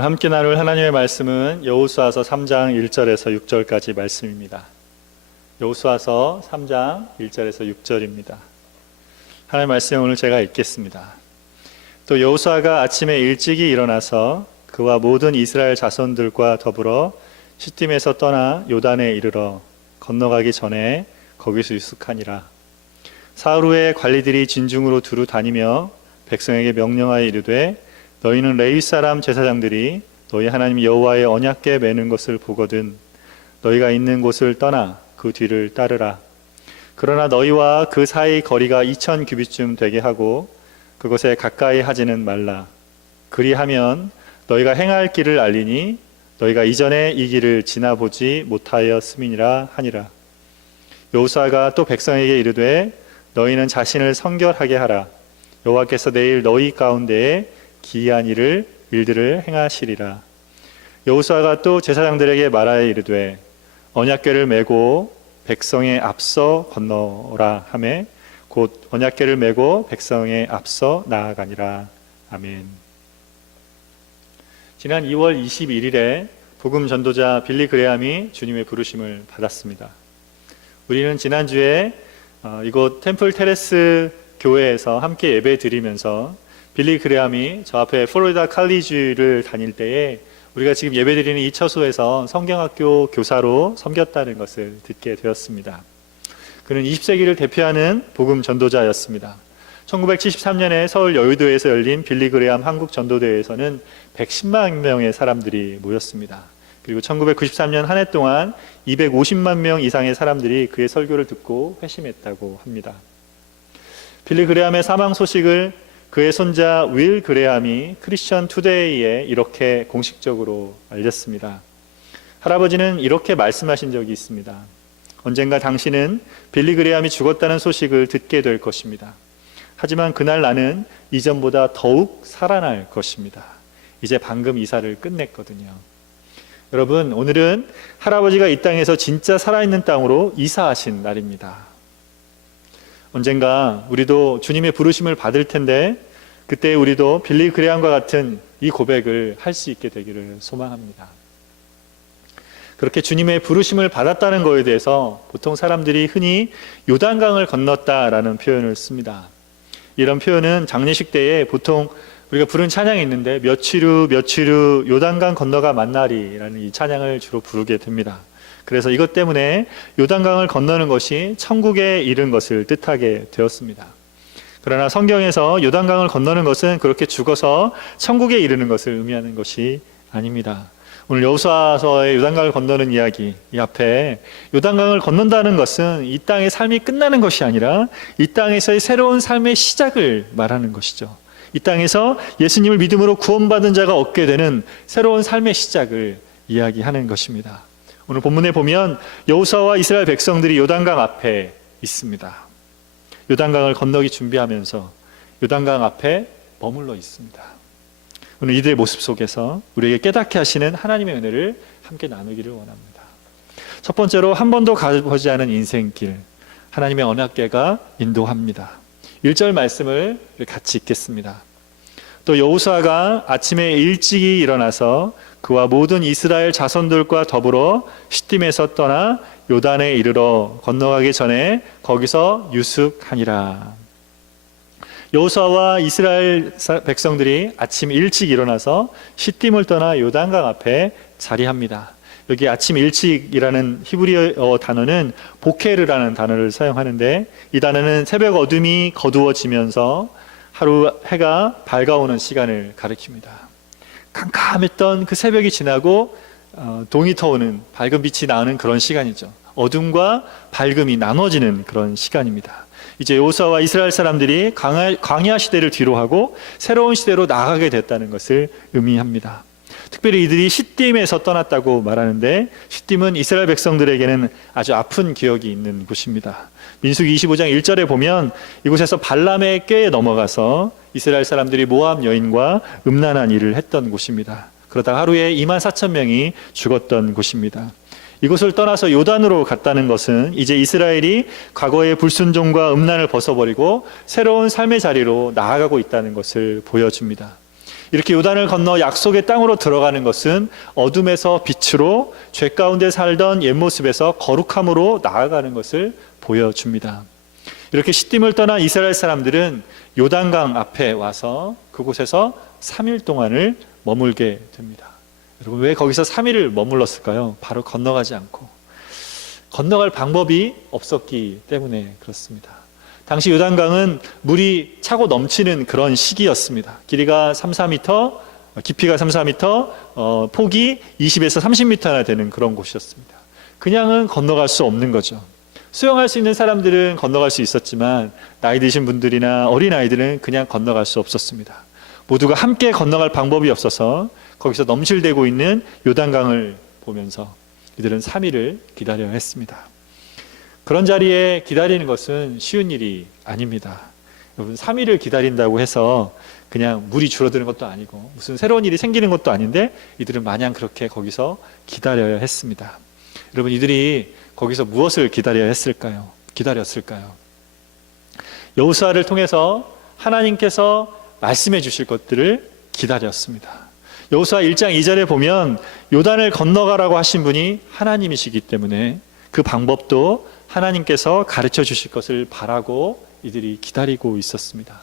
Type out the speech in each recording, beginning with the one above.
함께 나눌 하나님의 말씀은 여호수아서 3장 1절에서 6절까지 말씀입니다. 여호수아서 3장 1절에서 6절입니다. 하나님의 말씀 오늘 제가 읽겠습니다. 또 여호수아가 아침에 일찍이 일어나서 그와 모든 이스라엘 자손들과 더불어 시딤에서 떠나 요단에 이르러 건너가기 전에 거기서 유숙하니라. 사흘 후에 관리들이 진중으로 두루 다니며 백성에게 명령하여 이르되 너희는 레위 사람 제사장들이 너희 하나님 여호와의 언약궤 매는 것을 보거든 너희가 있는 곳을 떠나 그 뒤를 따르라. 그러나 너희와 그 사이 거리가 2000 규빗쯤 되게 하고 그곳에 가까이 하지는 말라. 그리하면 너희가 행할 길을 알리니 너희가 이전에 이 길을 지나보지 못하였음이니라 하니라. 여호수아가 또 백성에게 이르되 너희는 자신을 성결하게 하라. 여호와께서 내일 너희 가운데에 기이한 일들을 행하시리라. 여호수아가 또 제사장들에게 말하여 이르되 언약궤를 메고 백성의 앞서 건너라 하매 곧 언약궤를 메고 백성의 앞서 나아가니라. 아멘. 지난 2월 21일에 복음 전도자 빌리 그레함이 주님의 부르심을 받았습니다. 우리는 지난주에 이곳 템플 테레스 교회에서 함께 예배 드리면서 빌리 그레함이 저 앞에 플로리다 칼리지를 다닐 때에 우리가 지금 예배드리는 이 처소에서 성경학교 교사로 섬겼다는 것을 듣게 되었습니다. 그는 20세기를 대표하는 복음 전도자였습니다. 1973년에 서울 여의도에서 열린 빌리 그레함 한국 전도대회에서는 110만 명의 사람들이 모였습니다. 그리고 1993년 한 해 동안 250만 명 이상의 사람들이 그의 설교를 듣고 회심했다고 합니다. 빌리 그레함의 사망 소식을 그의 손자 윌 그레함이 크리스천 투데이에 이렇게 공식적으로 알렸습니다. 할아버지는 이렇게 말씀하신 적이 있습니다. 언젠가 당신은 빌리 그레함이 죽었다는 소식을 듣게 될 것입니다. 하지만 그날 나는 이전보다 더욱 살아날 것입니다. 이제 방금 이사를 끝냈거든요. 여러분, 오늘은 할아버지가 이 땅에서 진짜 살아있는 땅으로 이사하신 날입니다. 언젠가 우리도 주님의 부르심을 받을 텐데 그때 우리도 빌리 그레함과 같은 이 고백을 할 수 있게 되기를 소망합니다. 그렇게 주님의 부르심을 받았다는 것에 대해서 보통 사람들이 흔히 요단강을 건넜다라는 표현을 씁니다. 이런 표현은 장례식 때에 보통 우리가 부른 찬양이 있는데 며칠 후 요단강 건너가 만나리라는 이 찬양을 주로 부르게 됩니다. 그래서 이것 때문에 요단강을 건너는 것이 천국에 이른 것을 뜻하게 되었습니다. 그러나 성경에서 요단강을 건너는 것은 그렇게 죽어서 천국에 이르는 것을 의미하는 것이 아닙니다. 오늘 여호수아서의 요단강을 건너는 이야기, 이 앞에 요단강을 건넌다는 것은 이 땅의 삶이 끝나는 것이 아니라 이 땅에서의 새로운 삶의 시작을 말하는 것이죠. 이 땅에서 예수님을 믿음으로 구원받은 자가 얻게 되는 새로운 삶의 시작을 이야기하는 것입니다. 오늘 본문에 보면 여호수아와 이스라엘 백성들이 요단강 앞에 있습니다. 요단강을 건너기 준비하면서 요단강 앞에 머물러 있습니다. 오늘 이들의 모습 속에서 우리에게 깨닫게 하시는 하나님의 은혜를 함께 나누기를 원합니다. 첫 번째로 한 번도 가보지 않은 인생길, 하나님의 언약궤가 인도합니다. 1절 말씀을 같이 읽겠습니다. 또 여호수아가 아침에 일찍이 일어나서 그와 모든 이스라엘 자손들과 더불어 시딤에서 떠나 요단에 이르러 건너가기 전에 거기서 유숙하니라. 여호수아와 이스라엘 백성들이 아침 일찍 일어나서 시딤을 떠나 요단강 앞에 자리합니다. 여기 아침 일찍이라는 히브리어 단어는 보케르라는 단어를 사용하는데 이 단어는 새벽 어둠이 거두어지면서 하루 해가 밝아오는 시간을 가리킵니다. 캄캄했던 그 새벽이 지나고 동이 터오는 밝은 빛이 나오는 그런 시간이죠. 어둠과 밝음이 나눠지는 그런 시간입니다. 이제 여호수아와 이스라엘 사람들이 광야 시대를 뒤로하고 새로운 시대로 나아가게 됐다는 것을 의미합니다. 특별히 이들이 시딤에서 떠났다고 말하는데 시딤은 이스라엘 백성들에게는 아주 아픈 기억이 있는 곳입니다. 민수기 25장 1절에 보면 이곳에서 발람의 꾀에 넘어가서 이스라엘 사람들이 모압 여인과 음란한 일을 했던 곳입니다. 그러다 하루에 24,000명이 죽었던 곳입니다. 이곳을 떠나서 요단으로 갔다는 것은 이제 이스라엘이 과거의 불순종과 음란을 벗어버리고 새로운 삶의 자리로 나아가고 있다는 것을 보여줍니다. 이렇게 요단을 건너 약속의 땅으로 들어가는 것은 어둠에서 빛으로, 죄 가운데 살던 옛 모습에서 거룩함으로 나아가는 것을 보여줍니다. 이렇게 시딤을 떠난 이스라엘 사람들은 요단강 앞에 와서 그곳에서 3일 동안을 머물게 됩니다. 여러분, 왜 거기서 3일을 머물렀을까요? 바로 건너가지 않고 건너갈 방법이 없었기 때문에 그렇습니다. 당시 요단강은 물이 차고 넘치는 그런 시기였습니다. 길이가 3, 4m, 깊이가 3, 4m, 폭이 20에서 30m나 되는 그런 곳이었습니다. 그냥은 건너갈 수 없는 거죠. 수영할 수 있는 사람들은 건너갈 수 있었지만 나이 드신 분들이나 어린아이들은 그냥 건너갈 수 없었습니다. 모두가 함께 건너갈 방법이 없어서 거기서 넘실대고 있는 요단강을 보면서 이들은 3일을 기다려야 했습니다. 그런 자리에 기다리는 것은 쉬운 일이 아닙니다. 여러분, 3일을 기다린다고 해서 그냥 물이 줄어드는 것도 아니고 무슨 새로운 일이 생기는 것도 아닌데 이들은 마냥 그렇게 거기서 기다려야 했습니다. 여러분, 이들이 거기서 무엇을 기다렸을까요? 여호수아를 통해서 하나님께서 말씀해 주실 것들을 기다렸습니다. 여호수아 1장 2절에 보면 요단을 건너가라고 하신 분이 하나님이시기 때문에 그 방법도 하나님께서 가르쳐 주실 것을 바라고 이들이 기다리고 있었습니다.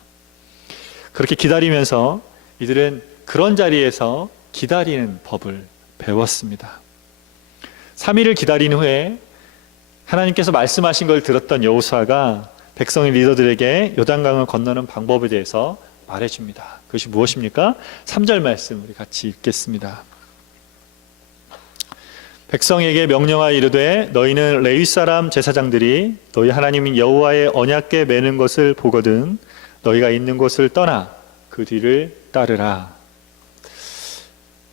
그렇게 기다리면서 이들은 그런 자리에서 기다리는 법을 배웠습니다. 3일을 기다린 후에 하나님께서 말씀하신 걸 들었던 여호수아가 백성의 리더들에게 요단강을 건너는 방법에 대해서 말해줍니다. 그것이 무엇입니까? 3절 말씀 우리 같이 읽겠습니다. 백성에게 명령하여 이르되 너희는 레위 사람 제사장들이 너희 하나님인 여호와의 언약궤 매는 것을 보거든 너희가 있는 곳을 떠나 그 뒤를 따르라.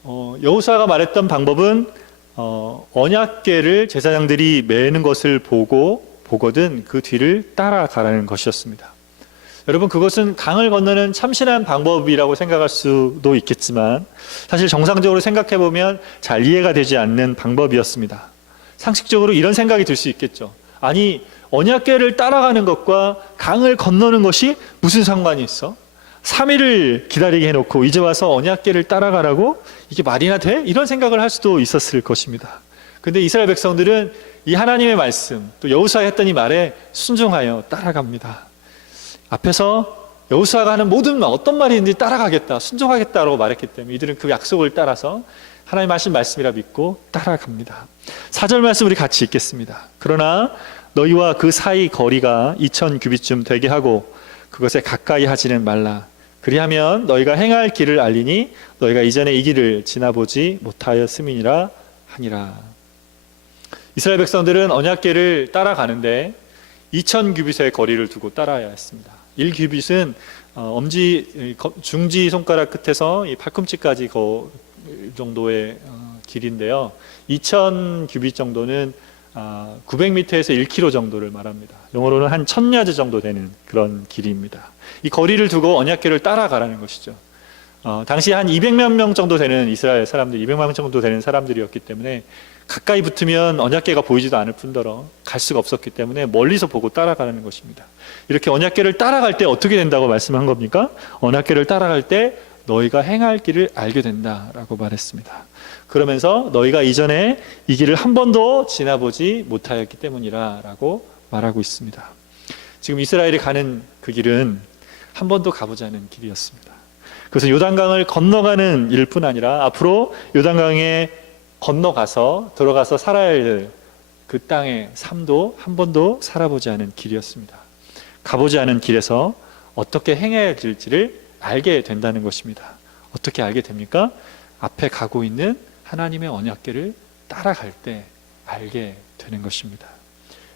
여호수아가 말했던 방법은 언약궤를 제사장들이 매는 것을 보거든 그 뒤를 따라가라는 것이었습니다. 여러분, 그것은 강을 건너는 참신한 방법이라고 생각할 수도 있겠지만 사실 정상적으로 생각해보면 잘 이해가 되지 않는 방법이었습니다. 상식적으로 이런 생각이 들 수 있겠죠. 아니, 언약궤를 따라가는 것과 강을 건너는 것이 무슨 상관이 있어? 3일을 기다리게 해놓고 이제 와서 언약궤를 따라가라고? 이게 말이나 돼? 이런 생각을 할 수도 있었을 것입니다. 근데 이스라엘 백성들은 이 하나님의 말씀, 또 여호수아가 했던 이 말에 순종하여 따라갑니다. 앞에서 여호수아가 하는 모든 말, 어떤 말이 있는지 따라가겠다, 순종하겠다라고 말했기 때문에 이들은 그 약속을 따라서 하나님 하신 말씀이라 믿고 따라갑니다. 4절 말씀 우리 같이 읽겠습니다. 그러나 너희와 그 사이 거리가 2000규빗쯤 되게 하고 그것에 가까이 하지는 말라. 그리하면 너희가 행할 길을 알리니 너희가 이전에 이 길을 지나보지 못하였음이니라 하니라. 이스라엘 백성들은 언약궤를 따라가는데 2000규빗의 거리를 두고 따라야 했습니다. 1규빗은 중지 손가락 끝에서 이 팔꿈치까지 그 정도의 길인데요. 2000규빗 정도는 900m에서 1km 정도를 말합니다. 영어로는 한 1000야드 정도 되는 그런 길이입니다. 이 거리를 두고 언약궤를 따라가라는 것이죠. 당시 한 200만 명 정도 되는 이스라엘 사람들, 200만 명 정도 되는 사람들이었기 때문에 가까이 붙으면 언약궤가 보이지도 않을 뿐더러 갈 수가 없었기 때문에 멀리서 보고 따라가는 것입니다. 이렇게 언약궤를 따라갈 때 어떻게 된다고 말씀한 겁니까? 언약궤를 따라갈 때 너희가 행할 길을 알게 된다라고 말했습니다. 그러면서 너희가 이전에 이 길을 한 번도 지나보지 못하였기 때문이라 라고 말하고 있습니다. 지금 이스라엘이 가는 그 길은 한 번도 가보지 않은 길이었습니다. 그래서 요단강을 건너가는 일뿐 아니라 앞으로 요단강에 건너가서 들어가서 살아야 할 그 땅의 삶도 한 번도 살아보지 않은 길이었습니다. 가보지 않은 길에서 어떻게 행해야 될지를 알게 된다는 것입니다. 어떻게 알게 됩니까? 앞에 가고 있는 하나님의 언약궤를 따라갈 때 알게 되는 것입니다.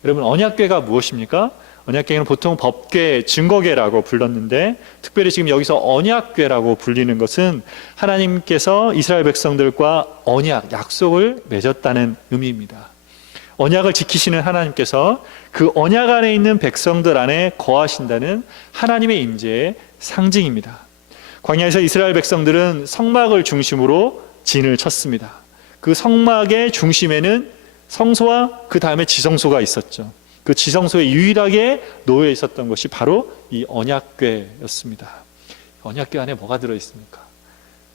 여러분, 언약궤가 무엇입니까? 언약궤는 보통 법궤, 증거궤라고 불렀는데 특별히 지금 여기서 언약궤라고 불리는 것은 하나님께서 이스라엘 백성들과 언약, 약속을 맺었다는 의미입니다. 언약을 지키시는 하나님께서 그 언약 안에 있는 백성들 안에 거하신다는 하나님의 임재의 상징입니다. 광야에서 이스라엘 백성들은 성막을 중심으로 진을 쳤습니다. 그 성막의 중심에는 성소와 그 다음에 지성소가 있었죠. 그 지성소에 유일하게 놓여 있었던 것이 바로 이 언약궤였습니다. 언약궤 안에 뭐가 들어있습니까?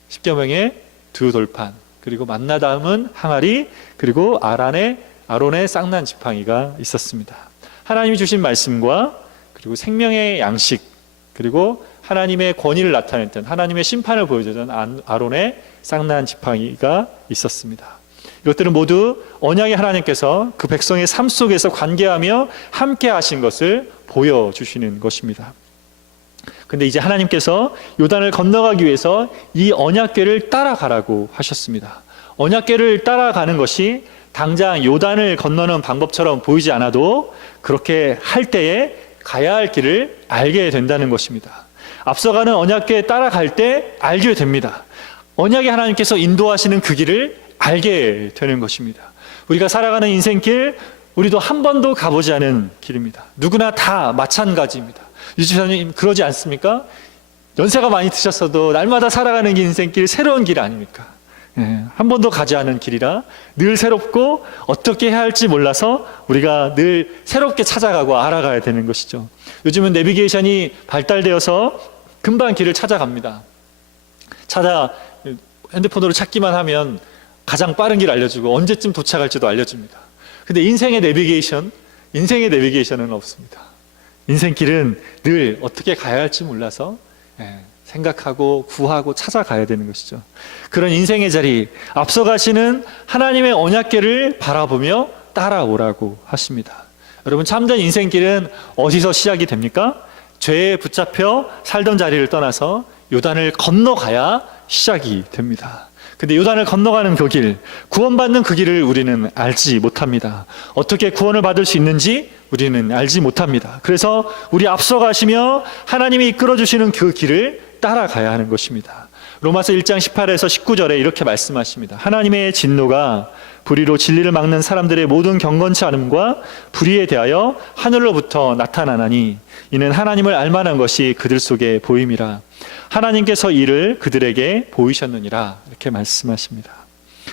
십계명의 두 돌판, 그리고 만나 닿음은 항아리, 그리고 아론의 쌍난 지팡이가 있었습니다. 하나님이 주신 말씀과 그리고 생명의 양식, 그리고 하나님의 권위를 나타냈던, 하나님의 심판을 보여주던 아론의 쌍난 지팡이가 있었습니다. 이것들은 모두 언약의 하나님께서 그 백성의 삶 속에서 관계하며 함께 하신 것을 보여주시는 것입니다. 근데 이제 하나님께서 요단을 건너가기 위해서 이 언약궤를 따라가라고 하셨습니다. 언약궤를 따라가는 것이 당장 요단을 건너는 방법처럼 보이지 않아도 그렇게 할 때에 가야 할 길을 알게 된다는 것입니다. 앞서가는 언약궤에 따라갈 때 알게 됩니다. 언약의 하나님께서 인도하시는 그 길을 알게 되는 것입니다. 우리가 살아가는 인생길, 우리도 한 번도 가보지 않은 길입니다. 누구나 다 마찬가지입니다. 유지사님 그러지 않습니까? 연세가 많이 드셨어도 날마다 살아가는 인생길, 새로운 길 아닙니까? 한 번도 가지 않은 길이라 늘 새롭고 어떻게 해야 할지 몰라서 우리가 늘 새롭게 찾아가고 알아가야 되는 것이죠. 요즘은 내비게이션이 발달되어서 금방 길을 찾아갑니다. 핸드폰으로 찾기만 하면 가장 빠른 길 알려주고 언제쯤 도착할지도 알려줍니다. 근데 인생의 내비게이션은 없습니다. 인생길은 늘 어떻게 가야 할지 몰라서 생각하고 구하고 찾아가야 되는 것이죠. 그런 인생의 자리, 앞서가시는 하나님의 언약궤를 바라보며 따라오라고 하십니다. 여러분, 참된 인생길은 어디서 시작이 됩니까? 죄에 붙잡혀 살던 자리를 떠나서 요단을 건너가야 시작이 됩니다. 근데 요단을 건너가는 그 길, 구원받는 그 길을 우리는 알지 못합니다. 어떻게 구원을 받을 수 있는지 우리는 알지 못합니다. 그래서 우리 앞서가시며 하나님이 이끌어주시는 그 길을 따라가야 하는 것입니다. 로마서 1장 18에서 19절에 이렇게 말씀하십니다. 하나님의 진노가 불의로 진리를 막는 사람들의 모든 경건치 않음과 불의에 대하여 하늘로부터 나타나나니 이는 하나님을 알만한 것이 그들 속에 보임이라. 하나님께서 이를 그들에게 보이셨느니라. 이렇게 말씀하십니다.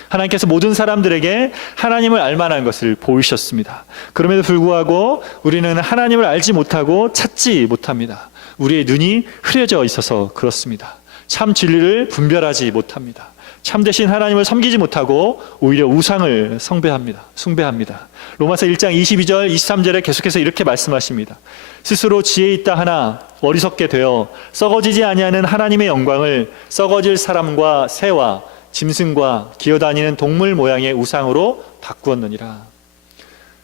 하나님께서 모든 사람들에게 하나님을 알만한 것을 보이셨습니다. 그럼에도 불구하고 우리는 하나님을 알지 못하고 찾지 못합니다. 우리의 눈이 흐려져 있어서 그렇습니다. 참 진리를 분별하지 못합니다. 참되신 하나님을 섬기지 못하고 오히려 우상을 숭배합니다. 로마서 1장 22절 23절에 계속해서 이렇게 말씀하십니다. 스스로 지혜 있다 하나 어리석게 되어 썩어지지 아니하는 하나님의 영광을 썩어질 사람과 새와 짐승과 기어다니는 동물 모양의 우상으로 바꾸었느니라.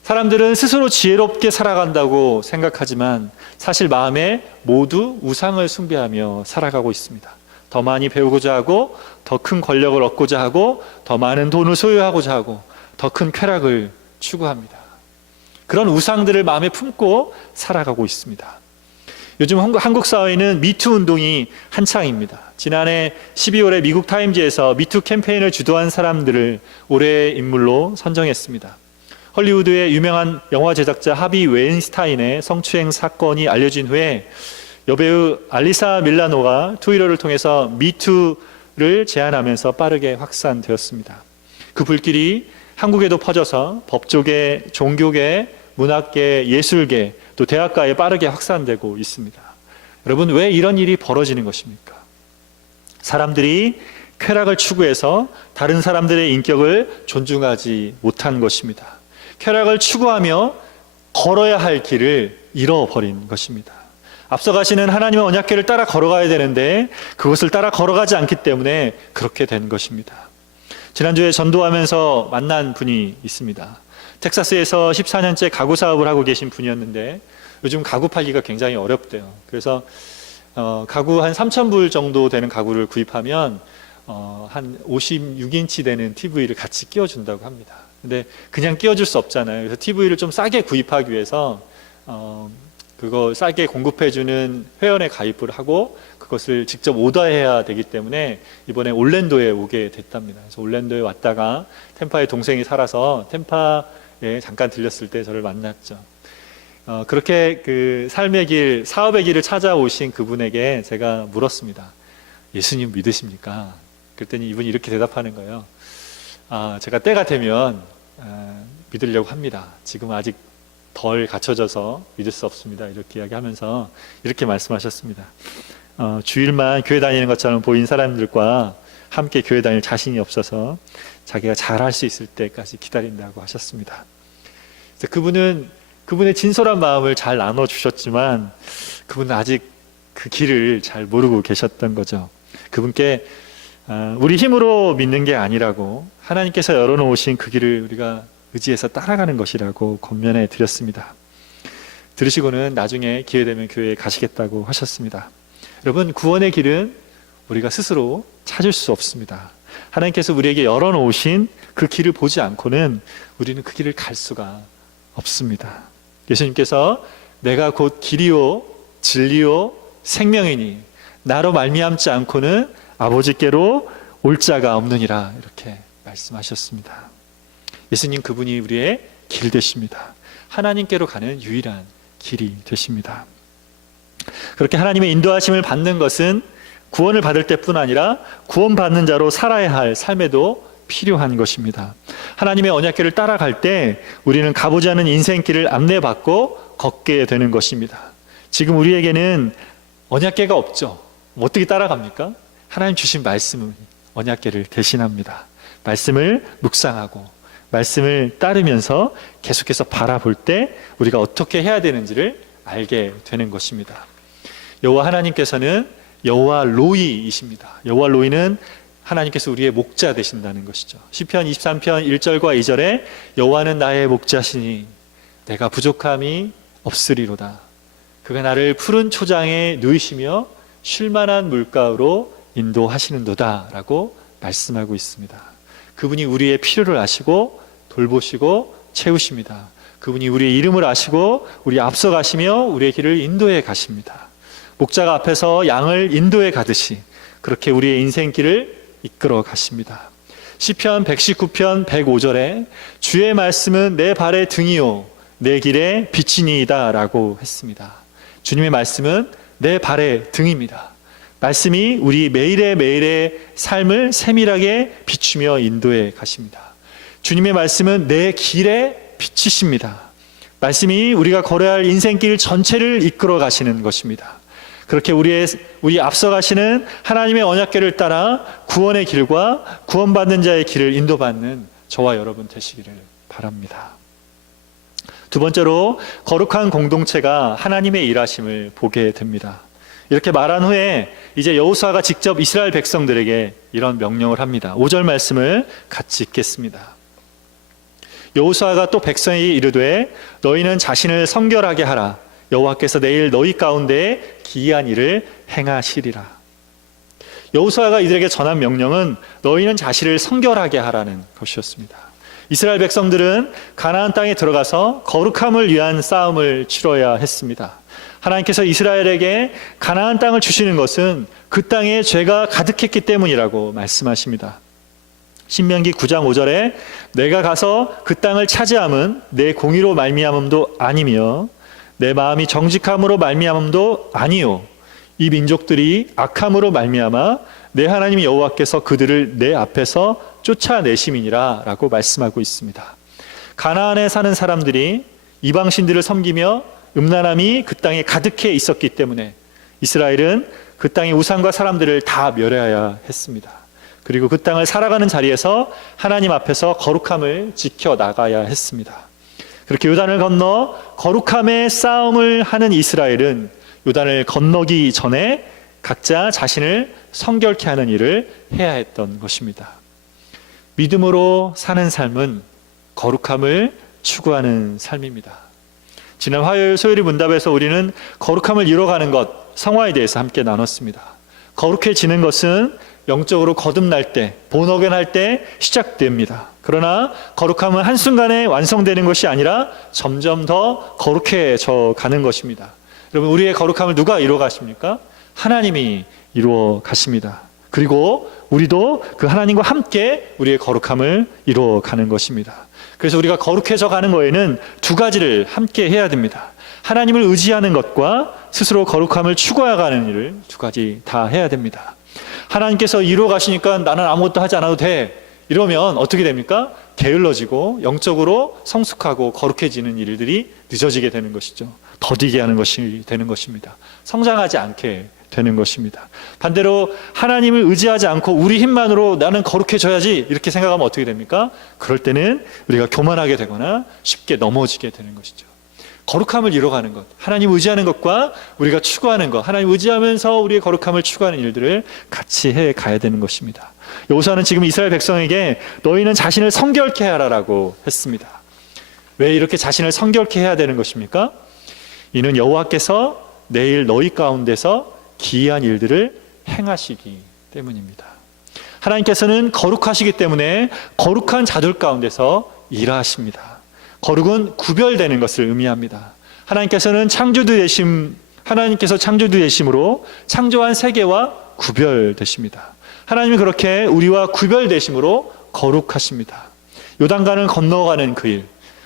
사람들은 스스로 지혜롭게 살아간다고 생각하지만 사실 마음에 모두 우상을 숭배하며 살아가고 있습니다. 더 많이 배우고자 하고, 더 큰 권력을 얻고자 하고, 더 많은 돈을 소유하고자 하고, 더 큰 쾌락을 추구합니다. 그런 우상들을 마음에 품고 살아가고 있습니다. 요즘 한국 사회는 미투 운동이 한창입니다. 지난해 12월에 미국 타임즈에서 미투 캠페인을 주도한 사람들을 올해의 인물로 선정했습니다. 헐리우드의 유명한 영화 제작자 하비 웨인스타인의 성추행 사건이 알려진 후에 여배우 알리사 밀라노가 트위터를 통해서 미투를 제안하면서 빠르게 확산되었습니다. 그 불길이 한국에도 퍼져서 법조계, 종교계, 문학계, 예술계, 또 대학가에 빠르게 확산되고 있습니다. 여러분, 왜 이런 일이 벌어지는 것입니까? 사람들이 쾌락을 추구해서 다른 사람들의 인격을 존중하지 못한 것입니다. 쾌락을 추구하며 걸어야 할 길을 잃어버린 것입니다. 앞서가시는 하나님의 언약궤를 따라 걸어가야 되는데 그것을 따라 걸어가지 않기 때문에 그렇게 된 것입니다. 지난주에 전도하면서 만난 분이 있습니다. 텍사스에서 14년째 가구 사업을 하고 계신 분이었는데 요즘 가구 팔기가 굉장히 어렵대요. 그래서 가구 한 3,000불 정도 되는 가구를 구입하면 한 56인치 되는 TV를 같이 끼워준다고 합니다. 근데 그냥 끼워줄 수 없잖아요. 그래서 TV를 좀 싸게 구입하기 위해서 그거 싸게 공급해주는 회원에 가입을 하고 그것을 직접 오더해야 되기 때문에 이번에 올랜도에 오게 됐답니다. 그래서 올랜도에 왔다가 템파에 동생이 살아서 템파에 잠깐 들렸을 때 저를 만났죠. 그렇게 그 삶의 길, 사업의 길을 찾아오신 그분에게 제가 물었습니다. 예수님 믿으십니까? 그랬더니 이분이 이렇게 대답하는 거예요. 제가 때가 되면 믿으려고 합니다. 지금 아직 덜 갖춰져서 믿을 수 없습니다. 이렇게 이야기하면서 이렇게 말씀하셨습니다. 주일만 교회 다니는 것처럼 보인 사람들과 함께 교회 다닐 자신이 없어서 자기가 잘할 수 있을 때까지 기다린다고 하셨습니다. 그래서 그분의 진솔한 마음을 잘 나눠주셨지만 그분은 아직 그 길을 잘 모르고 계셨던 거죠. 그분께 우리 힘으로 믿는 게 아니라고, 하나님께서 열어놓으신 그 길을 우리가 의지해서 따라가는 것이라고 권면해 드렸습니다. 들으시고는 나중에 기회되면 교회에 가시겠다고 하셨습니다. 여러분, 구원의 길은 우리가 스스로 찾을 수 없습니다. 하나님께서 우리에게 열어놓으신 그 길을 보지 않고는 우리는 그 길을 갈 수가 없습니다. 예수님께서 내가 곧 길이요 진리요 생명이니 나로 말미암지 않고는 아버지께로 올 자가 없느니라, 이렇게 말씀하셨습니다. 예수님, 그분이 우리의 길 되십니다. 하나님께로 가는 유일한 길이 되십니다. 그렇게 하나님의 인도하심을 받는 것은 구원을 받을 때뿐 아니라 구원받는 자로 살아야 할 삶에도 필요한 것입니다. 하나님의 언약궤를 따라갈 때 우리는 가보지 않은 인생길을 안내받고 걷게 되는 것입니다. 지금 우리에게는 언약궤가 없죠. 어떻게 따라갑니까? 하나님 주신 말씀은 언약궤를 대신합니다. 말씀을 묵상하고 말씀을 따르면서 계속해서 바라볼 때 우리가 어떻게 해야 되는지를 알게 되는 것입니다. 여호와 하나님께서는 여호와 로이이십니다. 여호와 로이는 하나님께서 우리의 목자 되신다는 것이죠. 시편 23편 1절과 2절에 여호와는 나의 목자시니 내가 부족함이 없으리로다. 그가 나를 푸른 초장에 누이시며 쉴만한 물가로 인도하시는도다 라고 말씀하고 있습니다. 그분이 우리의 필요를 아시고 돌보시고 채우십니다. 그분이 우리의 이름을 아시고 우리 앞서 가시며 우리의 길을 인도해 가십니다. 목자가 앞에서 양을 인도해 가듯이 그렇게 우리의 인생길을 이끌어 가십니다. 시편 119편 105절에 주의 말씀은 내 발의 등이요 내 길의 빛이니이다 라고 했습니다. 주님의 말씀은 내 발의 등입니다. 말씀이 우리 매일의 삶을 세밀하게 비추며 인도해 가십니다. 주님의 말씀은 내 길의 빛이십니다. 말씀이 우리가 걸어야 할 인생길 전체를 이끌어 가시는 것입니다. 그렇게 우리 앞서 가시는 하나님의 언약궤를 따라 구원의 길과 구원받는 자의 길을 인도받는 저와 여러분 되시기를 바랍니다. 두 번째로 거룩한 공동체가 하나님의 일하심을 보게 됩니다. 이렇게 말한 후에 이제 여호수아가 직접 이스라엘 백성들에게 이런 명령을 합니다. 5절 말씀을 같이 읽겠습니다. 여호수아가 또 백성에게 이르되 너희는 자신을 성결하게 하라. 여호와께서 내일 너희 가운데에 기이한 일을 행하시리라. 여호수아가 이들에게 전한 명령은 너희는 자신을 성결하게 하라는 것이었습니다. 이스라엘 백성들은 가나안 땅에 들어가서 거룩함을 위한 싸움을 치러야 했습니다. 하나님께서 이스라엘에게 가나안 땅을 주시는 것은 그 땅에 죄가 가득했기 때문이라고 말씀하십니다. 신명기 9장 5절에 내가 가서 그 땅을 차지함은 내 공의로 말미암음도 아니며 내 마음이 정직함으로 말미암음도 아니요 이 민족들이 악함으로 말미암아 내 하나님 여호와께서 그들을 내 앞에서 쫓아내심이니라 라고 말씀하고 있습니다. 가나안에 사는 사람들이 이방신들을 섬기며 음란함이 그 땅에 가득해 있었기 때문에 이스라엘은 그 땅의 우상과 사람들을 다 멸해야 했습니다. 그리고 그 땅을 살아가는 자리에서 하나님 앞에서 거룩함을 지켜나가야 했습니다. 그렇게 요단을 건너 거룩함의 싸움을 하는 이스라엘은 요단을 건너기 전에 각자 자신을 성결케 하는 일을 해야 했던 것입니다. 믿음으로 사는 삶은 거룩함을 추구하는 삶입니다. 지난 화요일 소요리 문답에서 우리는 거룩함을 이뤄가는 것, 성화에 대해서 함께 나눴습니다. 거룩해지는 것은 영적으로 거듭날 때, 본어견할 때 시작됩니다. 그러나 거룩함은 한순간에 완성되는 것이 아니라 점점 더 거룩해져 가는 것입니다. 여러분, 우리의 거룩함을 누가 이루어 가십니까? 하나님이 이루어 가십니다. 그리고 우리도 그 하나님과 함께 우리의 거룩함을 이루어 가는 것입니다. 그래서 우리가 거룩해져 가는 거에는 두 가지를 함께 해야 됩니다. 하나님을 의지하는 것과 스스로 거룩함을 추구해가는 일을 두 가지 다 해야 됩니다. 하나님께서 이루어 가시니까 나는 아무것도 하지 않아도 돼, 이러면 어떻게 됩니까? 게을러지고 영적으로 성숙하고 거룩해지는 일들이 늦어지게 되는 것이죠. 더디게 하는 것이 되는 것입니다. 성장하지 않게 되는 것입니다. 반대로 하나님을 의지하지 않고 우리 힘만으로 나는 거룩해져야지 이렇게 생각하면 어떻게 됩니까? 그럴 때는 우리가 교만하게 되거나 쉽게 넘어지게 되는 것이죠. 거룩함을 이뤄가는 것, 하나님 의지하는 것과 우리가 추구하는 것, 하나님 의지하면서 우리의 거룩함을 추구하는 일들을 같이 해 가야 되는 것입니다. 여호수아는 지금 이스라엘 백성에게 너희는 자신을 성결케 하라라고 했습니다. 왜 이렇게 자신을 성결케 해야 되는 것입니까? 이는 여호와께서 내일 너희 가운데서 기이한 일들을 행하시기 때문입니다. 하나님께서는 거룩하시기 때문에 거룩한 자들 가운데서 일하십니다. 거룩은 구별되는 것을 의미합니다. 하나님께서 창조주 되심으로 창조한 세계와 구별되십니다. 하나님이 그렇게 우리와 구별되심으로 거룩하십니다. 요단강을 건너가는 그 일,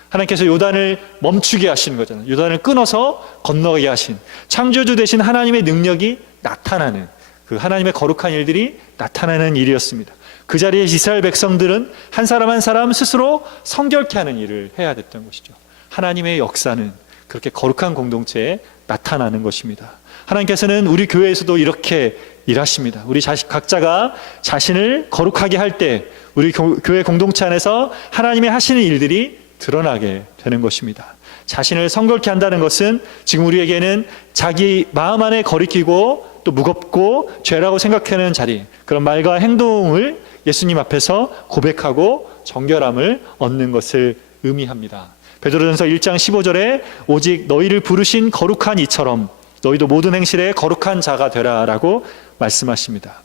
하나님께서 요단을 멈추게 하시는 거잖아요. 요단을 끊어서 건너게 하신 창조주 되신 하나님의 능력이 나타나는, 그 하나님의 거룩한 일들이 나타나는 일이었습니다. 그 자리에 이스라엘 백성들은 한 사람 한 사람 스스로 성결케 하는 일을 해야 됐던 것이죠. 하나님의 역사는 그렇게 거룩한 공동체에 나타나는 것입니다. 하나님께서는 우리 교회에서도 이렇게 일하십니다. 우리 각자가 자신을 거룩하게 할 때 우리 교회 공동체 안에서 하나님의 하시는 일들이 드러나게 되는 것입니다. 자신을 성결케 한다는 것은 지금 우리에게는 자기 마음 안에 거리끼고 또 무겁고 죄라고 생각하는 자리, 그런 말과 행동을 예수님 앞에서 고백하고 정결함을 얻는 것을 의미합니다. 베드로전서 1장 15절에 오직 너희를 부르신 거룩한 이처럼 너희도 모든 행실에 거룩한 자가 되라 라고 말씀하십니다.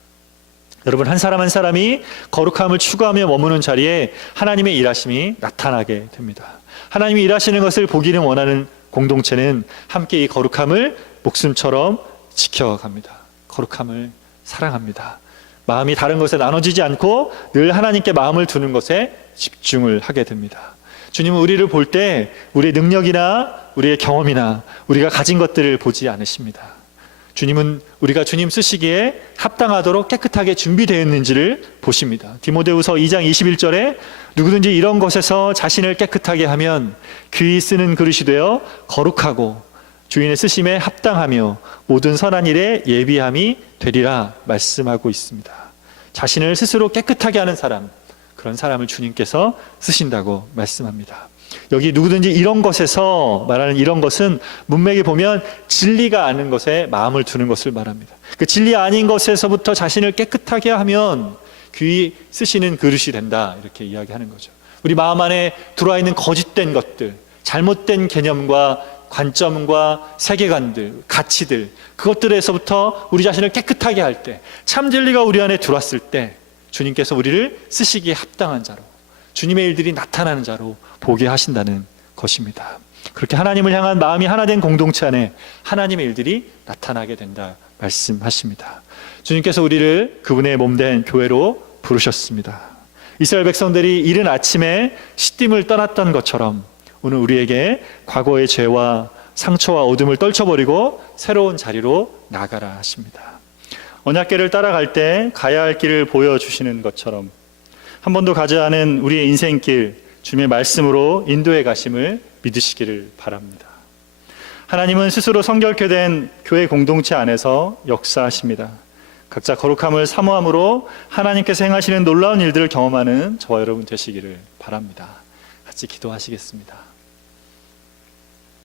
여러분, 한 사람 한 사람이 거룩함을 추구하며 머무는 자리에 하나님의 일하심이 나타나게 됩니다. 하나님이 일하시는 것을 보기를 원하는 공동체는 함께 이 거룩함을 목숨처럼 지켜갑니다. 거룩함을 사랑합니다. 마음이 다른 것에 나눠지지 않고 늘 하나님께 마음을 두는 것에 집중을 하게 됩니다. 주님은 우리를 볼 때 우리의 능력이나 우리의 경험이나 우리가 가진 것들을 보지 않으십니다. 주님은 우리가 주님 쓰시기에 합당하도록 깨끗하게 준비되어 있는지를 보십니다. 디모데후서 2장 21절에 누구든지 이런 것에서 자신을 깨끗하게 하면 귀히 쓰는 그릇이 되어 거룩하고 주인의 쓰심에 합당하며 모든 선한 일에 예비함이 되리라 말씀하고 있습니다. 자신을 스스로 깨끗하게 하는 사람, 그런 사람을 주님께서 쓰신다고 말씀합니다. 여기 누구든지 이런 것에서 말하는 이런 것은 문맥에 보면 진리가 아닌 것에 마음을 두는 것을 말합니다. 그 진리 아닌 것에서부터 자신을 깨끗하게 하면 귀히 쓰시는 그릇이 된다, 이렇게 이야기하는 거죠. 우리 마음 안에 들어와 있는 거짓된 것들, 잘못된 개념과 관점과 세계관들, 가치들, 그것들에서부터 우리 자신을 깨끗하게 할 때, 참 진리가 우리 안에 들어왔을 때 주님께서 우리를 쓰시기에 합당한 자로, 주님의 일들이 나타나는 자로 보게 하신다는 것입니다. 그렇게 하나님을 향한 마음이 하나 된 공동체 안에 하나님의 일들이 나타나게 된다 말씀하십니다. 주님께서 우리를 그분의 몸된 교회로 부르셨습니다. 이스라엘 백성들이 이른 아침에 시딤을 떠났던 것처럼 오늘 우리에게 과거의 죄와 상처와 어둠을 떨쳐버리고 새로운 자리로 나가라 하십니다. 언약궤를 따라갈 때 가야 할 길을 보여주시는 것처럼 한 번도 가지 않은 우리의 인생길, 주님의 말씀으로 인도해 가심을 믿으시기를 바랍니다. 하나님은 스스로 성결케 된 교회 공동체 안에서 역사하십니다. 각자 거룩함을 사모함으로 하나님께서 행하시는 놀라운 일들을 경험하는 저와 여러분 되시기를 바랍니다. 같이 기도하시겠습니다.